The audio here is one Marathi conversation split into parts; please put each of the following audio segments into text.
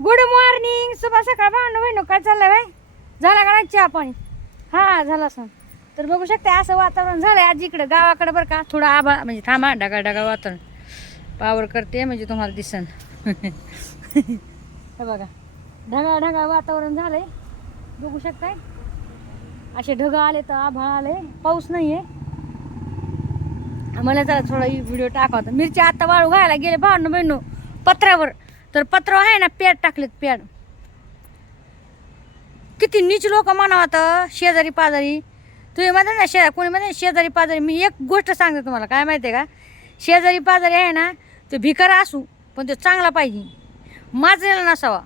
गुड मॉर्निंग सुबह सकाळ भावना बहिण काय चाललंय बाय झाला का चहा पाणी? हा झाला सण. तर बघू शकते असं वातावरण झालंय आज इकडं गावाकडे बरं का? थोडं आभा म्हणजे थांबा ढगाळ ढगाळ वातावरण. पावर करते म्हणजे तुम्हाला दिसन. हे बघा ढगाळ ढगाळ वातावरण झालंय. बघू शकताय? असे ढग आले तर आभाळ आले. पाऊस नाही आहे मला जरा थोडा व्हिडिओ टाका होता. मिरची आता वाळू घ्यायला गेले भावनं बहिणू पत्रावर. तर पत्र आहे ना पेड टाकलेत पॅड किती नीच लोक म्हणावं शेजारी पाजारी. तुम्ही म्हणता ना शे कोणी म्हणते शेजारी पाजारी. मी एक गोष्ट सांगते तुम्हाला काय माहिती आहे का? शेजारी पाजारी आहे ना तो भिकार असू पण तो चांगला पाहिजे. माजलेला नसावा.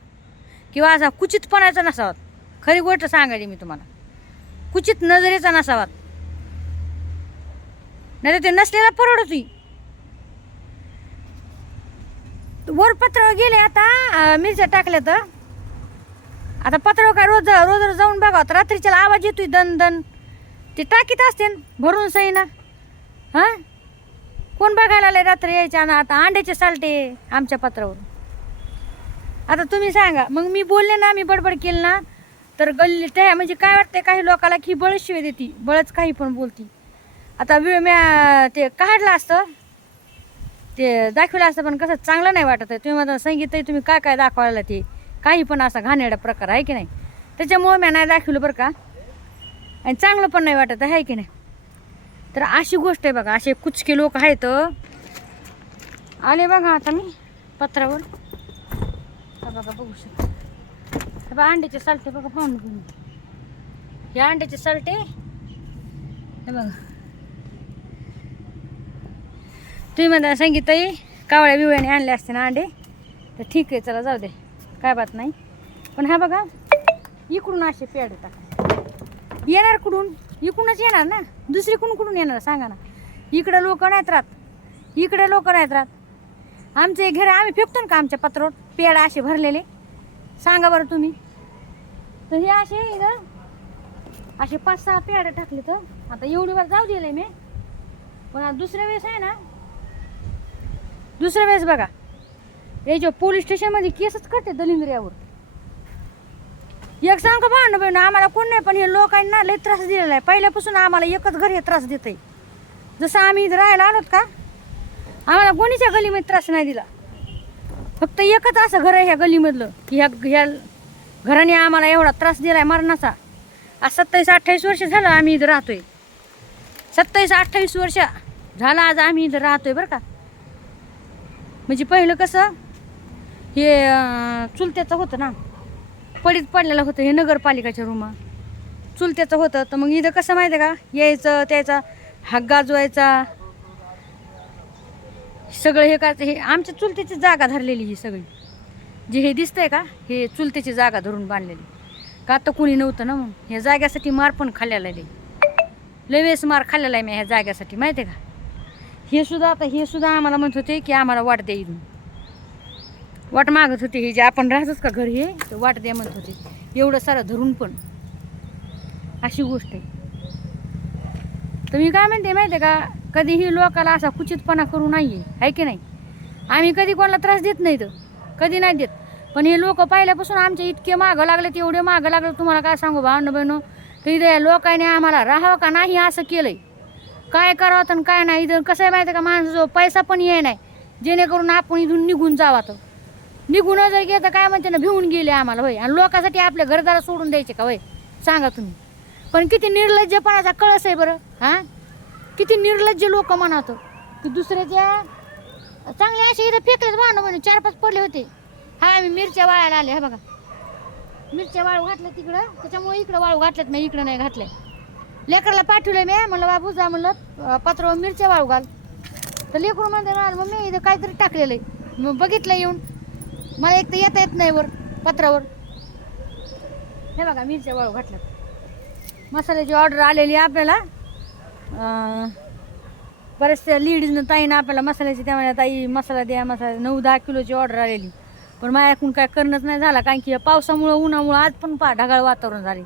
किंवा असा कुचितपणाचा नसावा. खरी गोष्ट सांगायची मी तुम्हाला. कुचित नजरेचा नसावा. नाही तर ते नसलेला परवडतोय. वर पत्र गेले आता मिरच्या टाकल्या तर. आता पत्र काय रोज रोज रोज जाऊन बघा आता रात्रीच्या आवाज येतोय दन दन. ते टाकीत असते भरून सही ना हां? कोण बघायला आलंय रात्री यायच्या ना आता अंड्याचे सालटे आमच्या पत्रावर आता तुम्ही सांगा मग मी बोलले ना मी बडबड केली ना तर गल्ली त्या म्हणजे काय वाटते काही लोकाला की बळच शिवाय देते बळच काही पण बोलती. आता वेळ म्या ते काढलं असतं. ते दाखवलं असतं पण कसं चांगलं नाही वाटत आहे. तुम्ही मला सांगितलं तुम्ही काय काय दाखवायला ते काही पण असा घाणेडा प्रकार आहे की नाही? त्याच्यामुळे मी नाही दाखवलं बरं का. आणि चांगलं पण नाही वाटत आहे की नाही? तर अशी गोष्ट आहे बघा असे कुचके लोक आहेत. आले बघा आता मी पत्रावर. बघा बघू शकता. बघा अंड्याचे सालटे बघा पाहून हे अंड्याचे सालटे. हे बघा. तुम्ही म्हणता संगीताई कावळ्या बिवळ्याने आणले असते ना अंडे? तर ठीक आहे चला जाऊ दे. काय बात नाही. पण हा बघा इकडून असे पेड टाका. येणार कुठून? इकडूनच येणार ना? दुसरी कुण कुठून येणार? सांगा ना. इकडं लोक नाहीत राहत. इकडे लोक नाहीत राहत. आमचे घर आम्ही फेकतो ना का आमच्या पत्रावर? पेड असे भरलेले. सांगा बरं तुम्ही. तर हे असे असे पाच सहा पेड टाकले तर. आता एवढी वेळ जाऊ दिले मी. पण दुसऱ्या वेळेस आहे ना दुसऱ्या वेळेस बघा. याच्या पोलीस स्टेशनमध्ये केसच करते दलिंद्र्यावर एक सांग का बहिण आम्हाला कोण नाही पण हे लोकांना लय त्रास दिलेला आहे. पहिल्यापासून आम्हाला एकच घर हे त्रास देत आहे जसं आम्ही इथं राहायला आलोत का आम्हाला कोणीच्या गलीमध्ये त्रास नाही दिला. फक्त एकच असं घर आहे ह्या गलीमधलं. की ह्या ह्या घराने आम्हाला एवढा त्रास दिला आहे मरणाचा. आज सत्तावीस अठ्ठावीस वर्ष झालं आम्ही इथं राहतोय. सत्तावीस अठ्ठावीस वर्ष झालं आज आम्ही इथं राहतोय बरं का. म्हणजे पहिलं कसं हे चुलत्याचं होतं ना पडीत पडलेलं होतं हे नगरपालिकाच्या रूमा चुलत्याचं होतं तर मग इथं कसं माहिती आहे का यायचं त्याचा हा गाजवायचा सगळं हे करायचं हे आमच्या चुलत्याची जागा धरलेली ही सगळी. जे हे दिसतंय का हे चुलत्याची जागा धरून बांधलेली. का आता कुणी नव्हतं ना मग ह्या जाग्यासाठी मार पण खाल्लेला लई. लय वेळेस मार खाल्लेला आहे मी ह्या जाग्यासाठी माहिती आहे का? हे सुद्धा आता हे सुद्धा आम्हाला म्हणत होते की आम्हाला वाट द्या इथून. वाट मागत होते हे जे आपण राहतोच का घर हे? ते वाट द्या म्हणत होते. एवढं सारं धरून पण. अशी गोष्ट आहे. तर मी काय म्हणते माहिती आहे का कधीही लोकाला असा कुचितपणा करू नाही आहे की नाही? आम्ही कधी कोणाला त्रास देत नाही तर. कधी नाही देत. पण हे लोक पाहिल्यापासून आमचे इतके मागं लागले एवढे मागं लागलं तुम्हाला काय सांगू भावनं बहिणो? तर इथे लोकांनी आम्हाला राहावं का नाही असं केलंय. काय करावं तर काय नाही? इथं कसं आहे माहिती आहे का? माणसाजवळ पैसा पण ये नाही. जेणेकरून आपण इथून निघून जावा तर निघून जर गेलं तर काय म्हणते ना भिवून गेले आम्हाला होय. आणि लोकांसाठी आपल्या घरदारा सोडून द्यायचे का होय? सांगा तुम्ही. पण किती निर्लज्जपणाचा कळस आहे बरं हां? किती निर्लज्ज लोक म्हणतो की दुसऱ्याच्या चांगले असे इथं फेकलेच भांडं म्हणे चार पाच पडले होते. हा आम्ही मिरच्या वाळायला आले हा बघा. मिरच्या वाळू घातल्या तिकडं त्याच्यामुळे इकडं वाळू घातल्यात नाही इकडं नाही घातल्या. लेकराला पाठवलं मी म्हणलं बाबू जा म्हणलं पत्रावर पात्रावर मिरच्या वाळू घाल. तर लेकरू म्हणते ना मग मी इथं काहीतरी टाकलेलं आहे. मग बघितलं येऊन मला एक तर येता येत नाही वर पत्रावर. हे बघा मिरच्या वाळू घातल्या मसाल्याची ऑर्डर आलेली आहे आपल्याला. बऱ्याचशा लेडीजनं ताईनं आपल्याला मसाल्याची त्यामुळे ताई मसाला द्या मसाला नऊ दहा किलोची ऑर्डर आलेली. पण माझ्याकडून काय करणंच नाही झाला कारण की पावसामुळं उन्हामुळं आज पण पा ढगाळ वातावरण झाले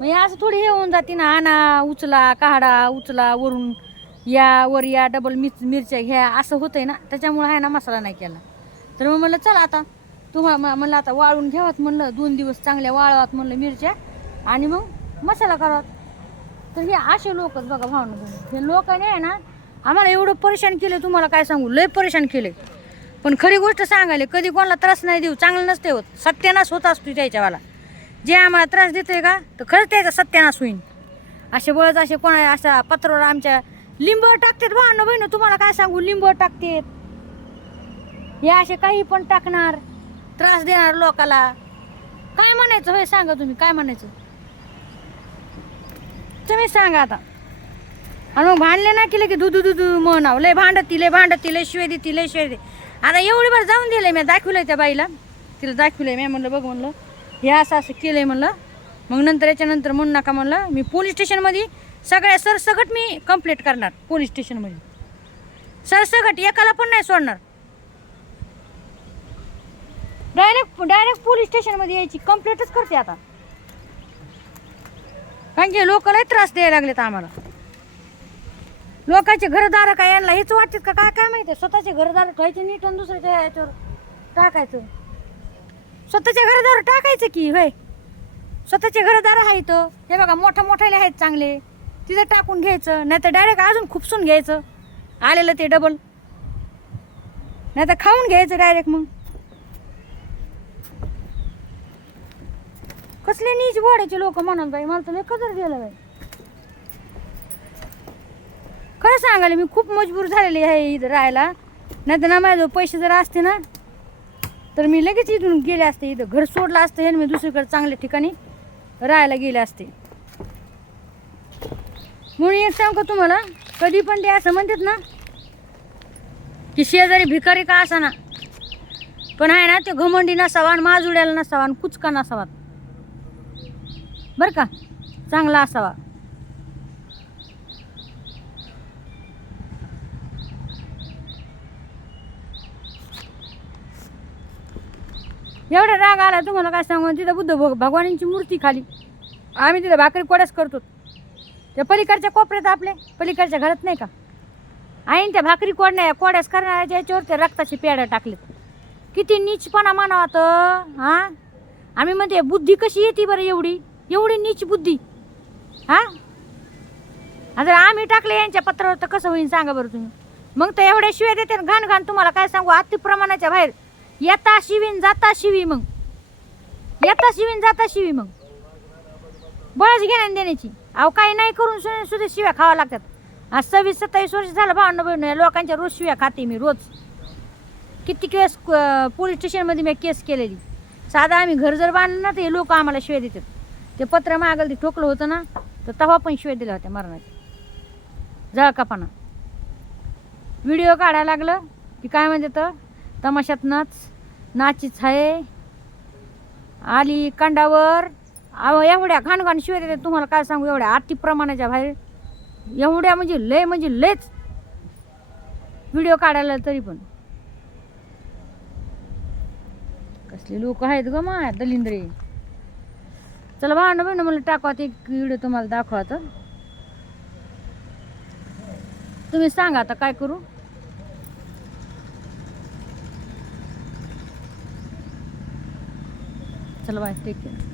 मग असं थोडी हे होऊन जाते ना आणा उचला काढा उचला वरून या वर या डबल मिर मिरच्या घ्या असं होतंय ना. त्याच्यामुळं आहे ना मसाला नाही केला. तर मग म्हणलं चला आता. तुम्हाला म्हणलं आता वाळून घ्यावात म्हणलं दोन दिवस चांगल्या वाळवात म्हणलं मिरच्या आणि मग मसाला करावात. तर हे असे लोकच बघा भावना हे लोकांनी आहे ना आम्हाला एवढं परेशान केलं तुम्हाला काय सांगू? लय परेशान केले पण खरी गोष्ट सांगायला कधी कोणाला त्रास नाही देऊ चांगलं नसते होत. सत्यानाश होत असतो त्याच्यावाला. जे आम्हाला त्रास देतोय का तर खरंच त्याचा सत्यानाश होईन. असे बोलत असे कोणा अशा पत्रावर आमच्या लिंब टाकतात भावना बहिण तुम्हाला काय सांगू लिंब टाकतात. हे असे काही पण टाकणार त्रास देणार लोकाला. काय म्हणायचं होय सांगा तुम्ही काय म्हणायचं? तुम्ही सांगा आता. आणि मग भांडले ना केले की दुधू दुधू म्हणावं. लय भांडती लय भांडती लय शिवे देती लय शिवे दे आता एवढी बरं जाऊन दिले मी दाखवलंय त्या बाईला. तिला दाखवलंय मी म्हणलं बघ म्हणलं. हे असं असं केलं आहे म्हणलं. मग नंतर याच्यानंतर म्हणू नका म्हणलं. मी पोलीस स्टेशनमध्ये सगळ्या सरसकट मी कंप्लेंट करणार पोलीस स्टेशनमध्ये. सरसकट एकाला पण नाही सोडणार. डायरेक्ट डायरेक्ट पोलीस स्टेशनमध्ये यायची कंप्लेंटच करते आता. कारण की लोक त्रास द्यायला लागलेत आम्हाला. लोकांचे घरदार काय यांना हेच वाटतात का? काय काय माहिती स्वतःचे घरदार ठेवायचे नीट आणि दुसऱ्याच्या याच्यावर टाकायचं. स्वतःच्या घरदार टाकायचं की होय? स्वतःचे घरदार आहेत हे बघा मोठ्या मोठ्याले आहेत चांगले. तिथं टाकून घ्यायचं नाही तर डायरेक्ट अजून खुपसून घ्यायचं. आलेलं ते डबल नाही तर खाऊन घ्यायचं डायरेक्ट मग. कसले नीच वाढायचे लोक म्हणाल बाई मला तर लय कदर दिलं बाई. खरं सांगायला मी खूप मजबूर झालेली आहे इथं राहायला. नाही तर ना माझ्याजवळ पैसे जर असते ना तर मी लगेच इथून गेले असते इथं घर सोडलं असतं हे मी दुसरीकडे चांगल्या ठिकाणी राहायला गेले असते. म्हणून एक सांग का तुम्हाला कधी पण ते असं म्हणतात ना की शेजारी भिकारी का असा पण आहे ना ते घमंडी नसावा आणि माजुड्याला नसावा आणि कुचका नसावा. बरं का? चांगला असावा. एवढा राग आला तुम्हाला काय सांगू? तिथं बुद्ध भगवानांची मूर्ती खाली. आम्ही तिथं भाकरी कोड्याच करतो. त्या पलीकडच्या कोपऱ्यात आपले पलीकडच्या घरात नाही का? आईन त्या भाकरी कोडण्या कोड्यास करणाऱ्याच्या याच्यावर त्या रक्ताची पेड्या टाकलेत किती नीचपणा मानावा तर हां? आम्ही म्हणते बुद्धी कशी येते बरं एवढी? एवढी नीच बुद्धी. हां? आता आम्ही टाकले यांच्या पत्रावर तर कसं होईल सांगा बरं तुम्ही? मग तर एवढ्या शिव्या देते ना घाण घाण तुम्हाला काय सांगू? अति प्रमाणाच्या बाहेर येता शिवीन जाता शिवी मग. येता शिवीन जाता शिवी मग. बळच घेण्या देण्याची. अहो काही नाही करून सुद्धा शिव्या खावा लागतात. आज सव्वीस सत्तावीस वर्ष झालं भावना बहिण या लोकांच्या रोज शिव्या खाते मी रोज. किती केस पोलीस स्टेशनमध्ये मी केस केलेली. साधा आम्ही घर जर बांधलं ना तर हे लोक आम्हाला शिव्या देतात. ते पत्र मागल ते ठोकलं होतं ना तर तेव्हा पण शिव्या दिल्या होत्या मरणाच्या. जळकापणा. व्हिडिओ काढायला लागलं की काय म्हणते तर तमाशात नाच नाचीच आहे. आली कांडावर. अहो एवढ्या घाणघाण शिवाय देतात तुम्हाला काय सांगू? एवढ्या अति प्रमाणाच्या बाहेर. एवढ्या म्हणजे लय म्हणजे लयच. व्हिडिओ काढायला तरी पण. कसले लोक आहेत ग मा दलिंद्रे. चला भांडण बहिण मला टाकवा ते व्हिडिओ तुम्हाला दाखवा तर तुम्ही सांगा आता काय करू? चला बाय टेक केअर